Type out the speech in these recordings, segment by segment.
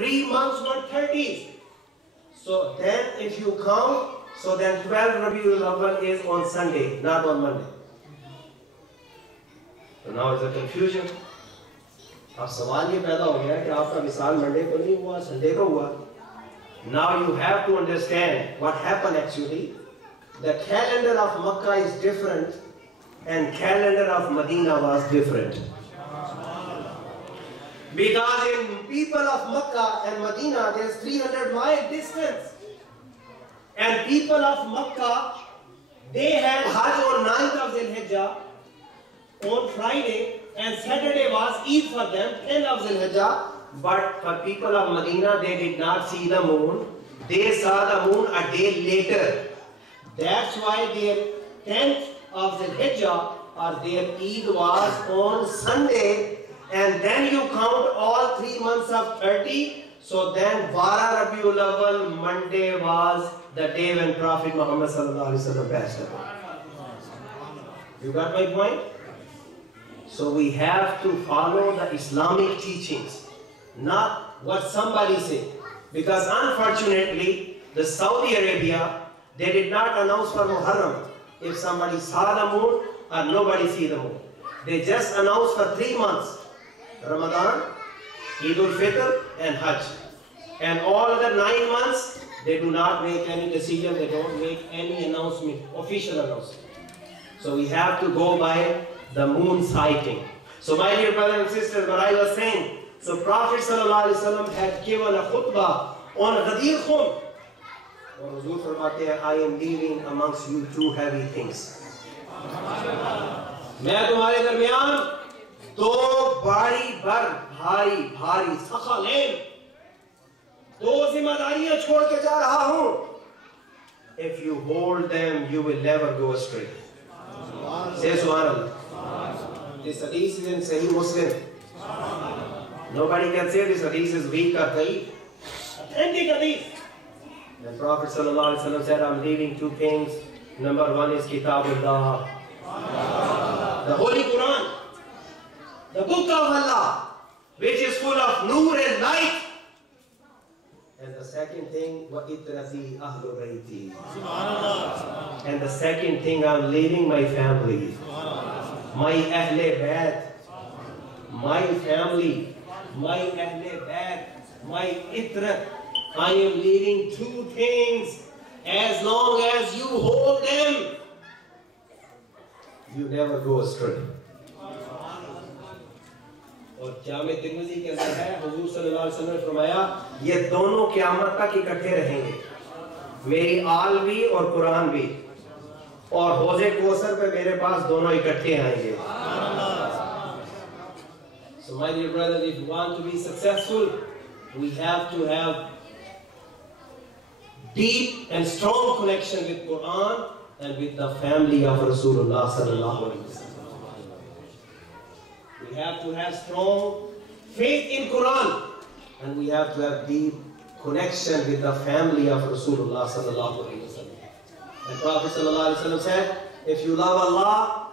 3 months were 30s. So then if you count, so then 12 Rabiul Awwal is on Sunday, not on Monday. So now it's a confusion. اب سوال یہ پیدا ہو گیا کہ آپ کا مثال منڈے کو نہیں ہوا, سنڈے کو ہوا. Now you have to understand what happened actually. The calendar of Makkah is different and calendar of Medina was different. Because in people of Makkah and Medina there is 300 mile distance. And people of Makkah, they had Hajj on 9th of Dhul Hijjah on Friday, and Saturday was Eid for them, 10th of Dhul Hijjah. But for people of Medina, they did not see the moon. They saw the moon a day later. That's why their 10th of Dhul Hijjah or their Eid was on Sunday. And then you count all 3 months of 30. So then Bara Rabiul Awwal, Monday was the day when Prophet Muhammad sallallahu alaihi wasallam passed away. You got my point? So we have to follow the Islamic teachings, not what somebody said. Because unfortunately, the Saudi Arabia, they did not announce for Muharram if somebody saw the moon or nobody see the moon. They just announced for 3 months, Ramadan, Eid al-Fitr and Hajj. And all other 9 months, they do not make any decision, they don't make any announcement, official announcement. So we have to go by the moon sighting. So my dear brothers and sisters, what I was saying, so Prophet ﷺ had given a khutbah on Ghadir Khum. And Huzur فرماتے ہیں, I am leaving amongst you 2 heavy things. میں تمہارے درمیان 2 باری بر بھاری ثقلین 2 ذمہ داریاں چھوڑ کے جا رہا ہوں. If you hold them, you will never go astray. Say Subhanallah. This hadith is in Sahih Muslim. Nobody can say this hadith is weak or daif. Authentic hadith. The Prophet sallallahu alaihi wasallam said, I'm leaving 2 things. Number 1 is Kitabullah, the Holy Quran, the book of Allah, which is full of nur and light. And the second thing, وَإِتْرَتِي أَهْلُ بَيْتِي. And the second thing, I'm leaving my family, my Ahle Bayt, my family, my Ahle Bayt, my Itrat. I am leaving 2 things. As long as you hold them, you never go astray. اور جامع ترمذی کے اندر ہے, حضور صلی اللہ علیہ وسلم نے فرمایا, یہ دونوں قیامت تک اکٹھے رہیں گے, میری آل بھی اور قرآن بھی, اور حوض کوثر پہ میرے پاس دونوں اکٹھے آئیں گے. So my dear brothers, if you want to be successful, we have to have deep and strong connection with Quran and with the family of Rasulullah sallallahu alaihi wasallam. We have to have strong faith in Quran, and we have to have deep connection with the family of Rasulullah sallallahu alaihi wasallam. And Prophet sallallahu alaihi wasallam said, if you love Allah,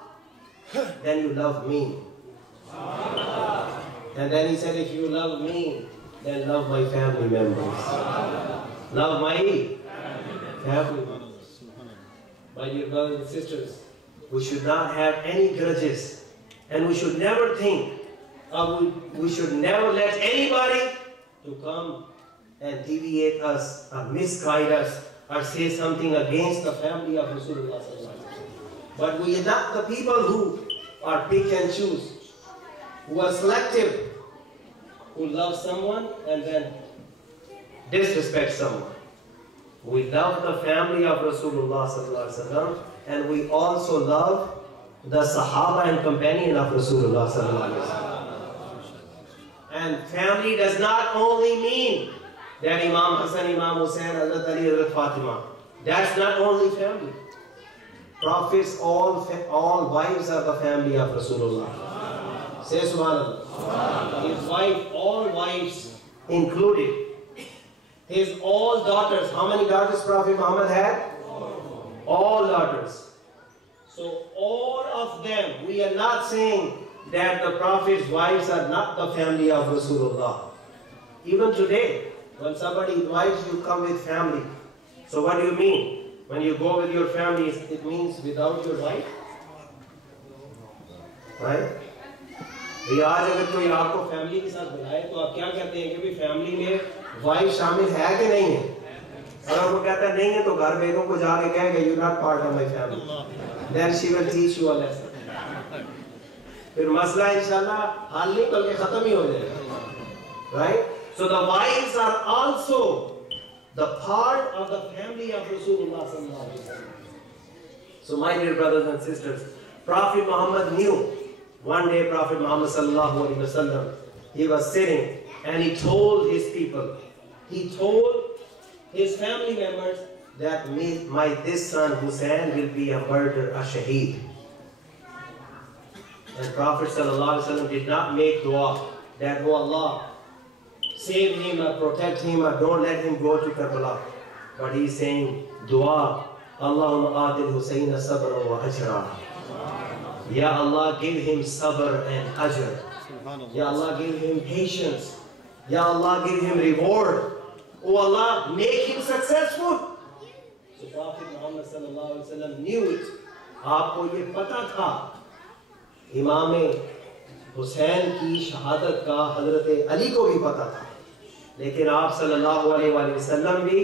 then you love me. And then he said, if you love me, then love my family members. Love my family members. My dear brothers and sisters, we should not have any grudges. And we should never think, we should never let anybody to come and deviate us or misguide us or say something against the family of Rasulullah. But we are not the people who are pick and choose, who are selective, who love someone and then disrespect someone. We love the family of Rasulullah and we also love the Sahaba and companion of Rasulullah sallallahu alaihi wasallam. And family does not only mean that Imam Hassan, Imam Hussain, Hazrat Ali, Hazrat Fatima. That's not only family. Prophets, all wives are the family of Rasulullah. Say Subhanallah. His wife, all wives included. His all daughters. How many daughters Prophet Muhammad had? All daughters. So all of them, we are not saying that the Prophet's wives are not the family of Rasulullah. Even today, when somebody invites you, come with family. So what do you mean? When you go with your family, it means without your wife? Right? آج اگر کوئی آپ کو family کے ساتھ بلائے تو آپ کیا کہتے ہیں کہ بھی فیملی میں وائف شامل ہے کہ نہیں ہے؟ اگر وہ کہتا ہے نہیں ہے تو گھر بیگم کو جا کے کہیں گے you're not part of my family. Then she will teach you a lesson. پھر مسئلہ انشاءاللہ حل نہیں بلکہ ختم ہی ہو جائے گا. Right? So the wives are also the part of the family of Rasulullah sallallahu alaihi wasallam. So my dear brothers and sisters, Prophet Muhammad knew. One day Prophet Muhammad sallallahu alaihi wasallam, he was sitting and he told his people, he told his family members that this son Hussein will be a martyr, a shaheed. And Prophet sallallahu alaihi wasallam did not make dua that, oh Allah, save him or protect him or don't let him go to Karbala. But he is saying dua, Allahumma adil Hussein sabra wa ajra. Ya Allah, give him sabr and ajr. Ya Allah, give him patience. Ya Allah, give him reward. Oh Allah, make him successful. So Prophet Muhammad sallallahu alaihi wasallam knew it. آپ کو یہ پتا تھا امام حسین کی شہادت کا حضرت علی کو بھی پتا تھا، لیکن آپ صلی اللہ علیہ وآلہ وسلم بھی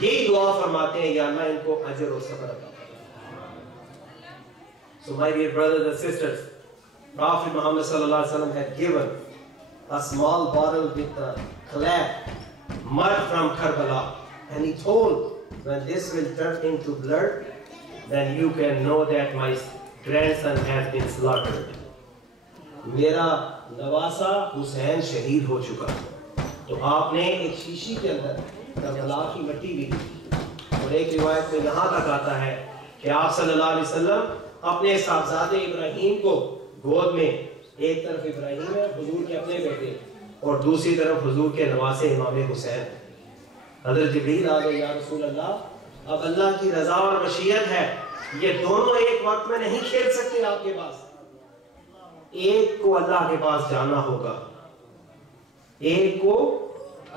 یہی دعا فرماتے ہیں یا اللہ ان کو اجر و صبر عطا. So my dear brothers and sisters, Prophet Muhammad sallallahu alaihi wasallam had given a small bottle with the clay, mud from Karbala, and he told, when this will turn into blood, then you can know that my grandson has been slaughtered. میرا نواسا حسین شہید ہو چکا. تو آپ نے ایک شیشی کے اندر کربلا کی مٹی بھی دی، اور ایک روایت میں یہاں تک آتا ہے کہ آپ صلی اللہ علیہ وسلم اپنے صاحبزادے ابراہیم کو گود میں، ایک طرف ابراہیم ہے حضور کے اپنے بیٹے اور دوسری طرف حضور کے نواسے امام حسین. حضرت جبریل آ گئے، یا رسول اللہ اب اللہ کی رضا اور مشیت ہے، یہ دونوں ایک وقت میں نہیں کھیل سکتے آپ کے پاس، ایک کو اللہ کے پاس جانا ہوگا، ایک کو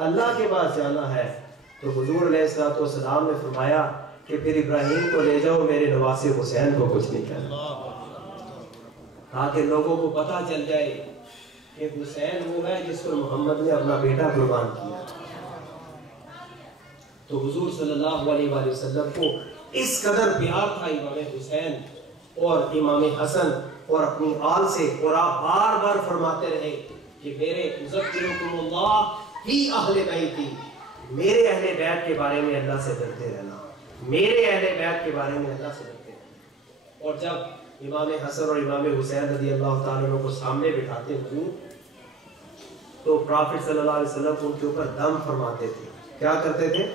اللہ کے پاس جانا ہے. تو حضور علیہ السلام نے فرمایا کہ پھر ابراہیم کو لے جاؤ، میرے نواسے حسین کو کچھ نہیں کہنا، تاکہ لوگوں کو پتہ چل جائے کہ حسین وہ ہے جس پر محمد نے اپنا بیٹا قربان کیا. تو حضور صلی اللہ علیہ وآلہ وسلم کو اس قدر پیار تھا امام حسین اور امام حسن اور اپنی آل سے، اور آپ بار بار فرماتے رہے کہ میرے اذکرکم اللہ فی اہل بیتی، میرے اہل بیت کے بارے میں اللہ سے ڈرتے رہنا، میرے اہل بیت کے بارے میں اللہ سے ڈرتے رہنا. اور جب امام حسن اور امام حسین رضی اللہ تعالیٰ عنہ کو سامنے بٹھاتے حضور، تو پرافٹ صلی اللہ علیہ وسلم ان کے اوپر دم فرماتے تھے. کیا کرتے تھے؟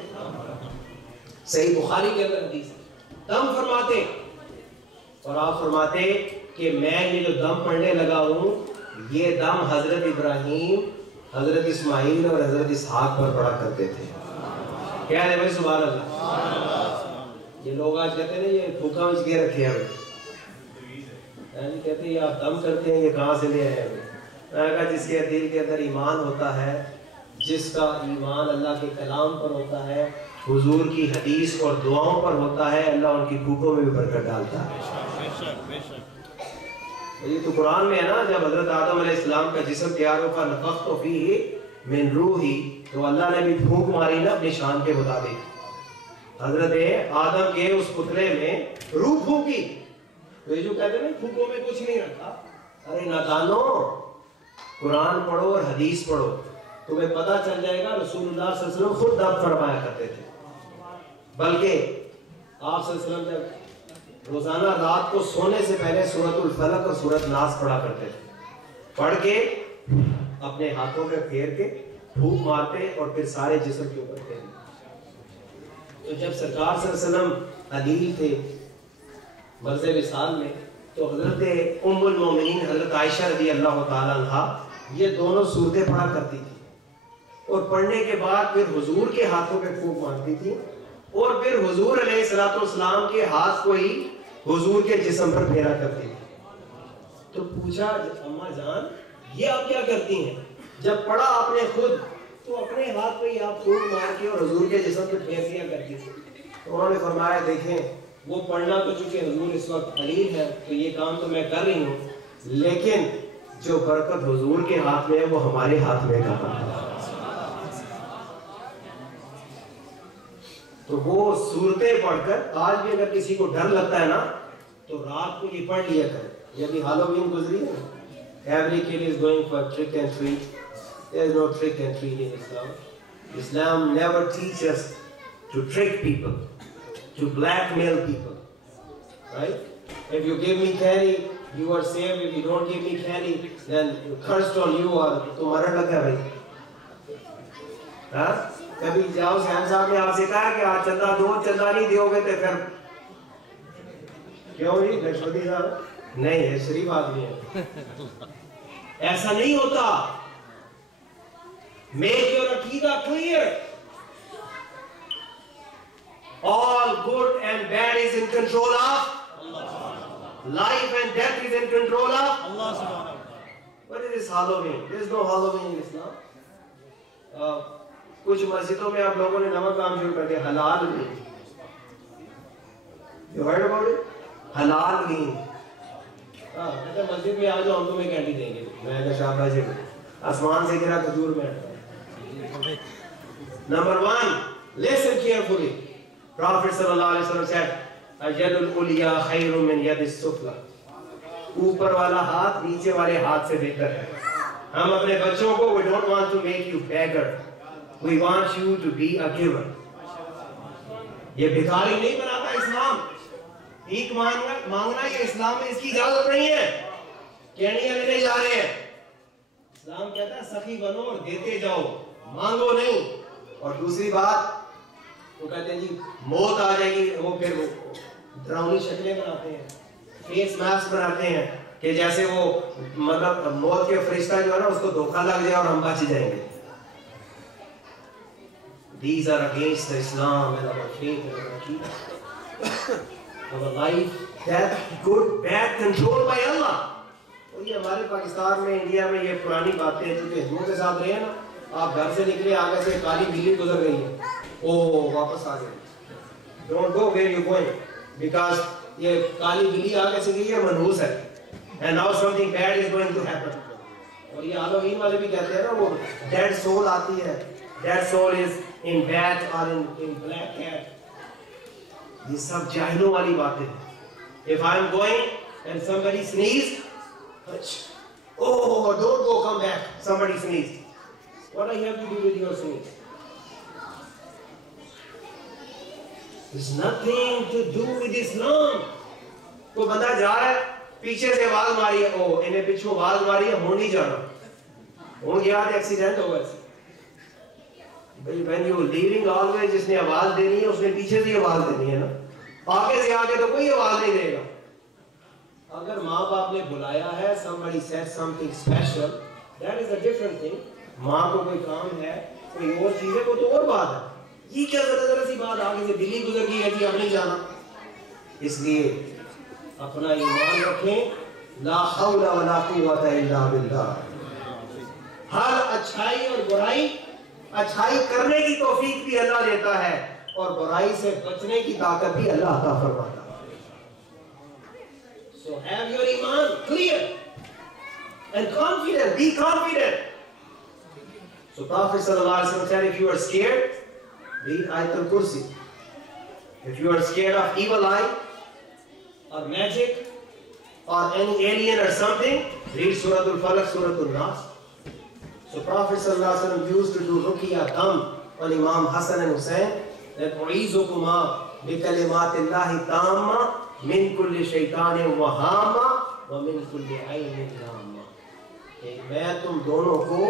صحیح بخاری کے اندر حدیث ہے، دم فرماتے. اور آپ فرماتے کہ میں یہ جو دم پڑھنے لگا ہوں، یہ دم حضرت ابراہیم، حضرت اسماعیل اور حضرت اسحاق پر پڑا کرتے تھے. کہہ رہے بھائی سبحان اللہ. یہ لوگ آج کہتے ہیں یہ پھوکا مچ کے رکھے ہیں، یعنی کہتے ہیں یہ آپ دم کرتے ہیں، یہ کہاں سے لے آئے ہیں؟ میں کہا جس کے دل کے اندر ایمان ہوتا ہے، جس کا ایمان اللہ کے کلام پر ہوتا ہے، حضور کی حدیث اور دعاؤں پر ہوتا ہے، اللہ ان کی بھوکوں میں بھی برکت ڈالتا ہے. یہ تو قرآن میں ہے نا، جب حضرت آدم علیہ السلام کا جسم تیار ہو فنفخت فیہ من روحی، تو اللہ نے بھی پھونک ماری نا اپنی شان کے مطابق. حضرت آدم کے اس پتلے میں روح پھونکی. تو یہ جو کہتے ہیں نا پھونکوں میں کچھ نہیں رکھا، ارے نادانو قرآن پڑھو اور حدیث پڑھو، تمہیں پتہ چل جائے گا. رسول اللہ صلی اللہ علیہ وسلم خود دم فرمایا کرتے تھے، بلکہ آپ صلی اللہ علیہ وسلم جب روزانہ رات کو سونے سے پہلے سورۃ الفلق اور سورۃ ناس پڑھا کرتے تھے، پڑھ کے اپنے ہاتھوں پہ پھیر کے پھونک مارتے اور پھر سارے جسم کے اوپر پھیرتے. تو جب سرکار صلی اللہ علیہ وسلم علیل تھے مرض وصال میں، تو حضرت ام المومنین حضرت عائشہ رضی اللہ تعالیٰ عنہا یہ دونوں صورتیں پڑھا کرتی تھی، اور پڑھنے کے بعد پھر حضور کے ہاتھوں پہ پھونک مارتی تھی، اور پھر حضور علیہ السلام کے ہاتھ کو ہی حضور کے جسم پر پھیرا کرتی تھی. تو پوچھا اماں جان یہ آپ کیا کرتی ہیں؟ جب پڑھا آپ نے خود تو اپنے ہاتھ پہ ہی آپ پھونک مار کے اور حضور کے جسم پہ پھینک دیا کرتے تھے. تو انہوں نے فرمایا دیکھیں وہ پڑھنا تو چونکہ حضور اس وقت قلیل ہے تو یہ کام تو میں کر رہی ہوں, لیکن جو برکت حضور کے ہاتھ میں ہے وہ ہمارے ہاتھ میں کہاں ہے. تو وہ صورتیں پڑھ کر آج بھی اگر کسی کو ڈر لگتا ہے نا تو رات کو یہ پڑھ لیا کرے. یہ بھی ہالووین گزری ہے نا, every kid is going for trick and treat. There is no trick and treat in Islam. Islam never teaches us to trick people, to blackmail people, right? If you give me candy, you are safe. If you don't give me candy, then cursed on you or تمہارا لگا بھائی. ہاں کبھی جاؤ سیان صاحب نے آپ سے کہا کہ آج چندہ دو, چندہ نہیں دیو گے تو پھر کیوں جی لکشپتی صاحب نہیں ہے, شریف آدمی ہے. ایسا نہیں ہوتا. Make your عقیدہ clear. All good and bad is in control of Allah. Life and death is in control of Allah. What is this Halloween? There is no Halloween in Islam. کچھ مسجدوں میں آپ لوگوں نے نمک کام شروع کر دیا, حلال نہیں. You heard about it? حلال نہیں. مسجد میں آ جاؤ ہم تمہیں کینڈی دیں گے. میں کہا شاباش جی, آسمان سے گرا کھجور میں. Number one, listen carefully. Prophet sallallahu alaihi wasallam said, "Ajal al-ulya khayrun min yad as-sufla." اوپر والا ہاتھ نیچے والے ہاتھ سے بہتر ہے. ہم اپنے بچوں کو we don't want to make you beggar. We want you to be a giver. یہ بھکاری نہیں بناتا اسلام. بھیک مانگنا یہ اسلام میں اس کی اجازت نہیں ہے. کینڈیاں لینے جا رہے ہیں. اسلام کہتا ہے سخی بنو اور دیتے جاؤ, مانگو نہیں. اور دوسری بات وہ کہتے ہیں جی موت آ جائے گی, وہ پھر ڈراؤنی شکلیں بناتے ہیں, فیس ماسک بناتے ہیں کہ جیسے وہ مطلب موت کے فرشتہ جو ہے نا اس کو دھوکہ لگ جائے اور ہم بچ جائیں گے. These are against the Islam and our faith and our Aqidah. Our life, death, good, bad, controlled by Allah. اور یہ ہمارے پاکستان میں, انڈیا میں یہ پرانی باتیں ہیں جو کہ ہندوؤں کے ساتھ رہے ہیں نا. آپ گھر سے نکلے آگے سے کالی بلی گزر گئی ہے, اوہ واپس آ گئے. Don't go where you're going because یہ کالی بلی آگے سے گئی ہے, منحوس ہے. And now something bad is going to happen. اور یہ ہالووین والے بھی کہتے ہیں نا وہ dead soul آتی ہے. Dead soul is in bat or in black cat. یہ سب جاہلوں والی باتیں ہیں. If I'm going and somebody sneezed, oh don't go, come back, somebody sneezed. What I have to do with your sneeze? There's nothing to do with Islam. کوئی بندہ جا رہا ہے, پیچھے سے آواز ماری ہے, او انہیں پیچھوں آواز ماری ہے, ہوں نہیں جانا, ہوں گیا تو ایکسیڈنٹ ہوگا. When you leaving always جس نے آواز دینی ہے اس نے پیچھے سے آواز دینی ہے نا, آگے سے آگے تو کوئی آواز نہیں دے گا. اگر ماں باپ نے بلایا ہے, somebody said something special, that is a different thing. ماں کو کوئی کام ہے, کوئی اور چیز ہے, وہ تو اور بات ہے. یہ کیا ذرا سی بات آگے سے بلی گزر گئی ہے جی اب نہیں جانا. اس لیے اپنا ایمان رکھیں, لا حول ولا قوت الا باللہ. ہر اچھائی اور برائی, اچھائی کرنے کی توفیق بھی اللہ دیتا ہے اور برائی سے بچنے کی طاقت بھی اللہ عطا فرماتا ہے. So have your iman clear and confident, be confident. So Prophet sallallahu alaihi wasallam said, if you are scared, read Ayatul Kursi. If you are scared of evil eye or magic or any alien or something, read Suratul Falaq, Suratul Nas. So Prophet sallallahu alaihi wasallam used to do ruqya dam on Imam Hassan and Hussein, that u'izukuma bi kalimatillahi tamma min kulli shaytanin wa hama wa min kulli aynin lamma. کہ میں تم دونوں کو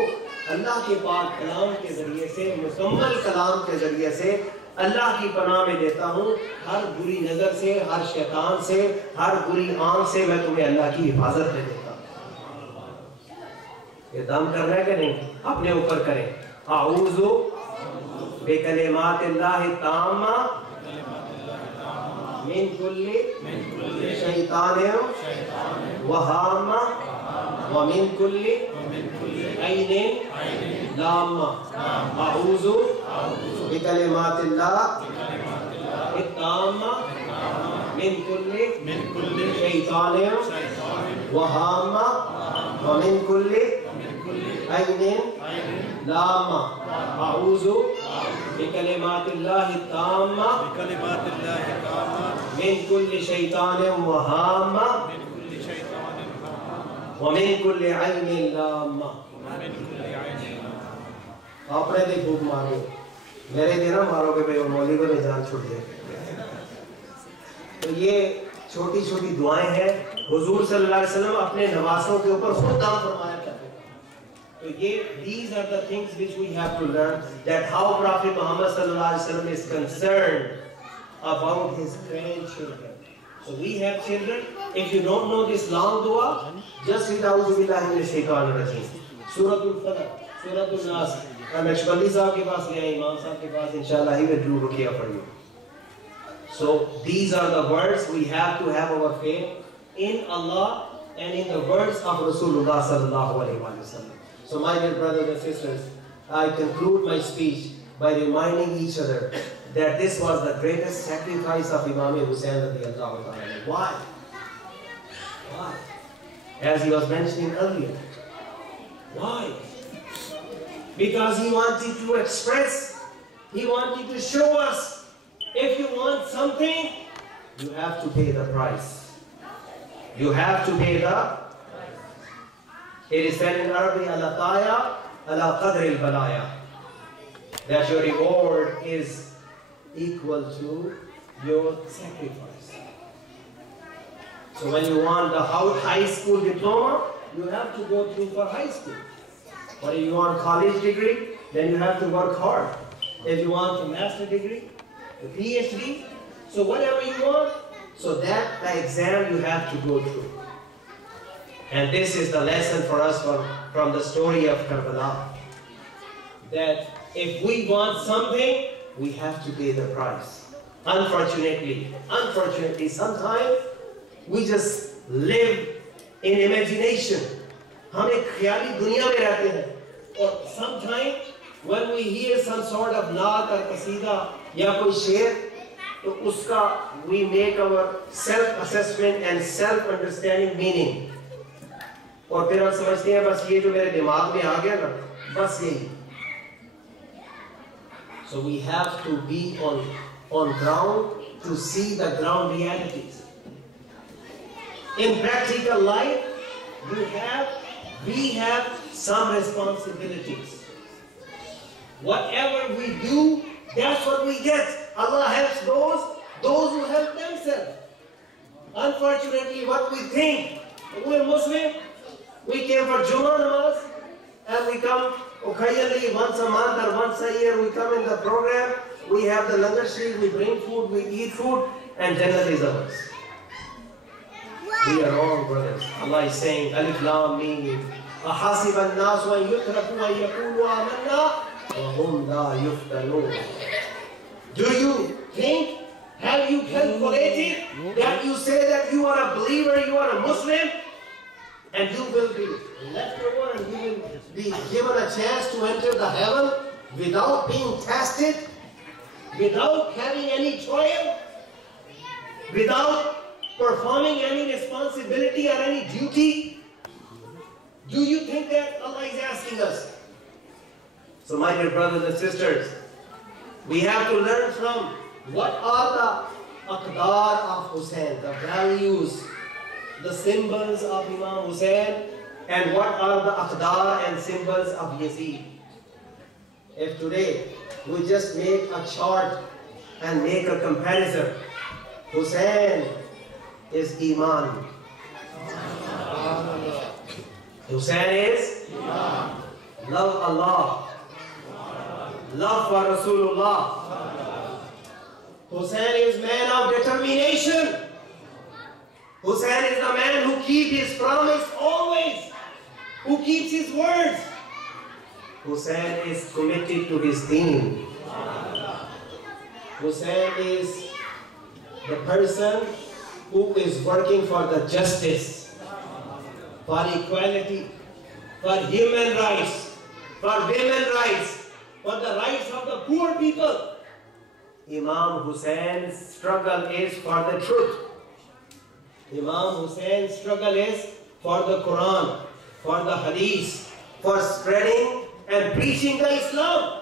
اللہ کے پاک کلام کے ذریعے سے, مکمل کلام کے ذریعے سے اللہ کی پناہ میں دیتا ہوں. ہر بری نظر سے, ہر شیطان سے, ہر بری آنکھ سے میں تمہیں اللہ کی حفاظت میں دیتا ہوں. یہ دم کر رہے کہ نہیں, اپنے اوپر کریں. اعوذ بکلمات اللہ التامہ من کل شیطان وہامہ ومن کل عین لامہ اعوذ بکلمات اللہ التامہ من کل شیطان وہامہ ومن کل عین لامہ اعوذ بکلمات اللہ التامہ من کل شیطان وہامہ ومن کل عین لامہ. آپ نے دی بھوک مارو میرے دینا مارو کہ بھئی مولوی کو جان چھوٹ جائے. تو یہ چھوٹی چھوٹی دعائیں ہیں حضور صلی اللہ علیہ وسلم اپنے نواسوں کے اوپر خود کام فرمایا کرتے ہیں. تو یہ these are the things which we have to learn, that how Prophet Muhammad sallallahu alaihi wasallam is concerned about his grandchildren. So we have children. If you don't know this long dua, just read A'udhu Billahi Minash Shaitanir Rajeem, Suratul Falaq, Suratul Nas. And Naqshbandi Sahib ke paas liya, Imam Sahib ke paas, inshallah he will do ruqya for you. So these are the words we have to have our faith in Allah and in the words of Rasulullah sallallahu alaihi wasallam. So my dear brothers and sisters, I conclude my speech by reminding each other that this was the greatest sacrifice of Imam Hussain radiallahu ta'ala. Why? Why? As he was mentioning earlier. Why? Because he wanted to express, he wanted to show us, if you want something, you have to pay the price. You have to pay the price. It is said in Arabic, al-ataya ala qadri al-balaya, that your reward is equal to your sacrifice. So when you want the high school diploma, you have to go through for high school. But if you want college degree, then you have to work hard. If you want a master degree, a PhD, so whatever you want, so that the exam you have to go through. And this is the lesson for us from the story of Karbala, that if we want something, we have to pay the price. Unfortunately, sometimes we just live in imagination. ہم ایک خیالی دنیا میں رہتے ہیں. اور sometimes when we hear some sort of naat or qasida یا کوئی شعر, تو اس کا we make our self-assessment and self-understanding meaning. اور پھر ہم سمجھتے ہیں بس یہ جو میرے دماغ میں آ گیا نا, بس یہی. So we have to be on ground to see the ground realities. In practical life, we have some responsibilities. Whatever we do, that's what we get. Allah helps those who help themselves. Unfortunately, what we think, we're Muslim, we came for Jummah namaz, and we come occasionally once a month or once a year, we come in the program, we have the langar sheet, we bring food, we eat food, and Jannah is ours. We are wrong, brothers. Allah is saying, Alif Lam Mim, أَحَاسِبَ النَّاسُ أَن يُتْرَكُوا أَن يَقُولُوا آمَنَّا وَهُمْ لَا يُفْتَنُونَ. Do you think, have you calculated that you say that you are a believer, you are a Muslim, and you will be left over and you will be given a chance to enter the heaven without being tested, without having any trial, without performing any responsibility or any duty? Do you think that Allah is asking us? So my dear brothers and sisters, we have to learn from what are the aqdar of Hussain, the values, the symbols of Imam Hussain, and what are the aqdar and symbols of Yazid. If today we just make a chart and make a comparison, Hussain is Iman. Hussain is Iman. Love Allah. Love for Rasulullah. Hussain is man of determination. Hussain is the man who keeps his promise always, who keeps his words. Hussain is committed to his deen. Hussain is the person who is working for the justice, for equality, for human rights, for women's rights, for the rights of the poor people. Imam Hussein's struggle is for the truth. Imam Hussein's struggle is for the Quran, for the Hadith, for spreading and preaching the Islam.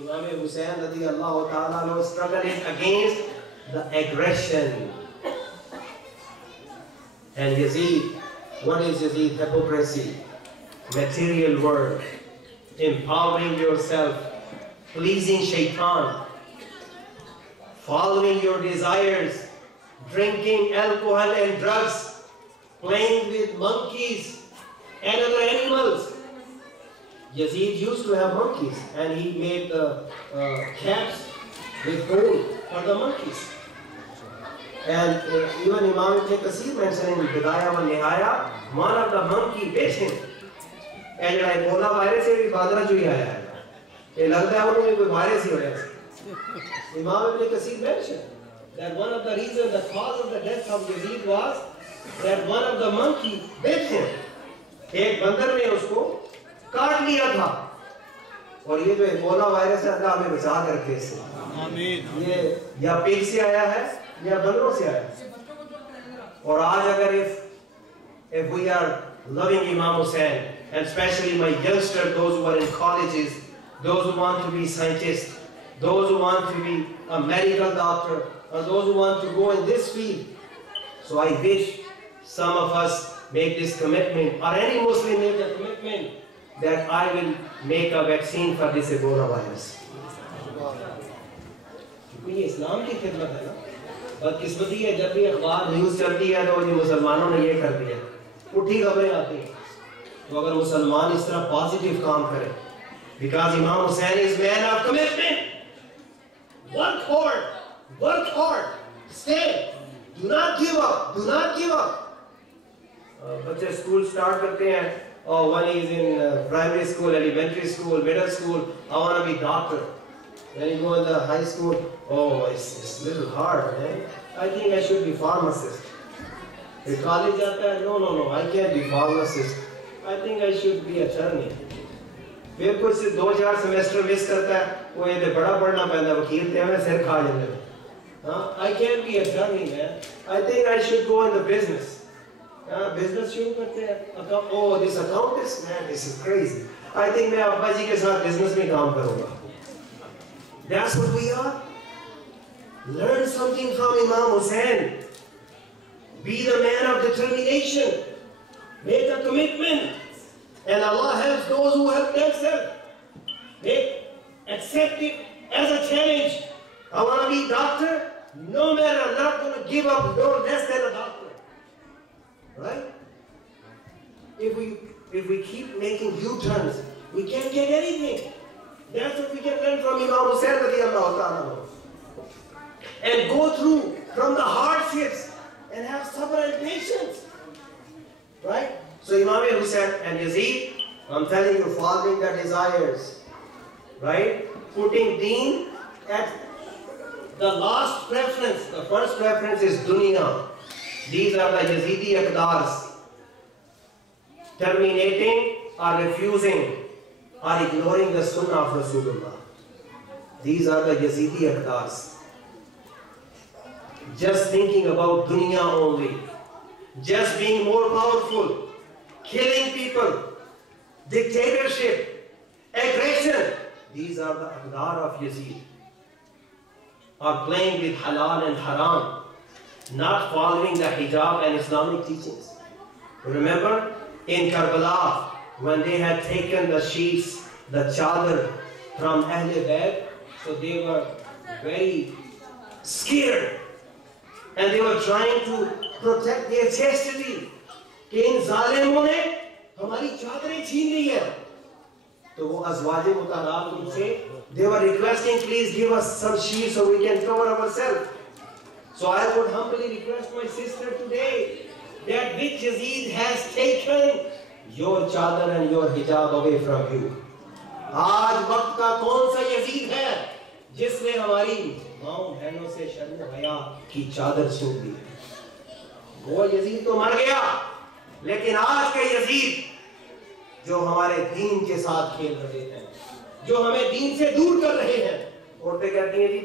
Imam Hussain radiallahu ta'ala struggle is against the aggression. And Yazid, what is Yazid? Hypocrisy, material world, empowering yourself, pleasing shaitan, following your desires, drinking alcohol and drugs, playing with monkeys and other animals. Yazid used to have monkeys, and he made the caps with gold for the monkeys. And even Imam Ibn Kathir mentioned in Bidaya wa Nihaya, one of the monkey bit him. And Ebola virus se bhi badra jo hi aaya hai. Ye lagta hai unhone koi virus hi ho raha hai. Imam Ibn Kathir mentioned that one of the reasons, the cause of the death of Yazid was that one of the monkey bit him. ایک بندر نے اس کو کاٹ لیا تھا. اور یہ جو Ebola virus ہے اللہ ہمیں بچا کر کے اس سے, یہ یا پیگ سے آیا ہے یا بندروں سے آیا ہے. اور آج اگر if we are loving Imam Hussain, and especially my youngsters, those who are in colleges, those who want to be scientists, those who want to be a medical doctor, or those who want to go in this field, so I wish some of us make this commitment, or any Muslim make a commitment, that I will make a vaccine for this Ebola virus. کیونکہ یہ اسلام کی خدمت ہے نا. بدقسمتی ہے جب بھی اخبار نیوز چلتی ہے تو یہ مسلمانوں نے یہ کر دیا, اٹھی خبریں آتی ہیں. تو اگر مسلمان اس طرح پازیٹیو کام کرے, because Imam Hussain is man of commitment. Work hard, stay, do not give up. بچے اسکول سٹارٹ کرتے ہیں, oh, one is in primary school, elementary school, middle school, I want to be doctor. When you go in the high school, oh, it's a little hard, man. I think I should be pharmacist. In college جاتا ہے, no, I can't be pharmacist. I think I should be attorney. پھر کچھ 2-4 semester مس کرتا ہے, وہ یہ بڑا پڑھنا پہنتا ہے, وکیل تھے ہمیں سر کھا جاتے ہیں. I can't be attorney, man. I think I should go in the business. Business شروع کرتے ہیں. Oh, this accountants, man, this is crazy. I think میں ابا جی کے ساتھ بزنس میں کام کروں گا. That's what we are. Learn something from Imam Hussain. Be the man of determination. Make a commitment. And Allah helps those who help themselves. Accept it as a challenge. I want to be a doctor. No matter, I'm not going to give up no less than a doctor. Right? If we keep making U-turns, we can't get anything. That's what we can learn from Imam Hussain radiallahu ta'ala. And go through from the hardships and have sabr and patience. Right? So Imam Hussain and Yazid, I'm telling you, following their desires. Right? Putting deen at the last preference. The first preference is dunya. These are the Yazidi Aqdars. Terminating or refusing or ignoring the Sunnah of Rasulullah. These are the Yazidi Aqdars. Just thinking about dunya only. Just being more powerful. Killing people. Dictatorship. Aggression. These are the Aqdar of Yazid. Or playing with halal and haram. Not following the hijab and Islamic teachings. Remember in Karbala when they had taken the sheets, the chadar from Ahl Bayt, so they were very scared and they were trying to protect their chastity. کہ ان ظالموں نے ہماری چادریں چھین لی ہے. تو وہ ازواج مطہرات ان سے they were requesting, please give us some sheets so we can cover ourselves. So I would humbly request my sister today that which Yazid has taken your chadar and your hijab away from you. آج وقت کا کون سا یزید ہے جس نے ہماری ماؤں بہنوں سے شرم و حیا کی چادر چھین لی؟ وہ یزید تو مر گیا, لیکن آج کا یزید جو ہمارے دین کے ساتھ کھیل رہے ہیں، جو ہمیں دین سے دور کر رہے ہیں. عورتیں کہتی ہیں جی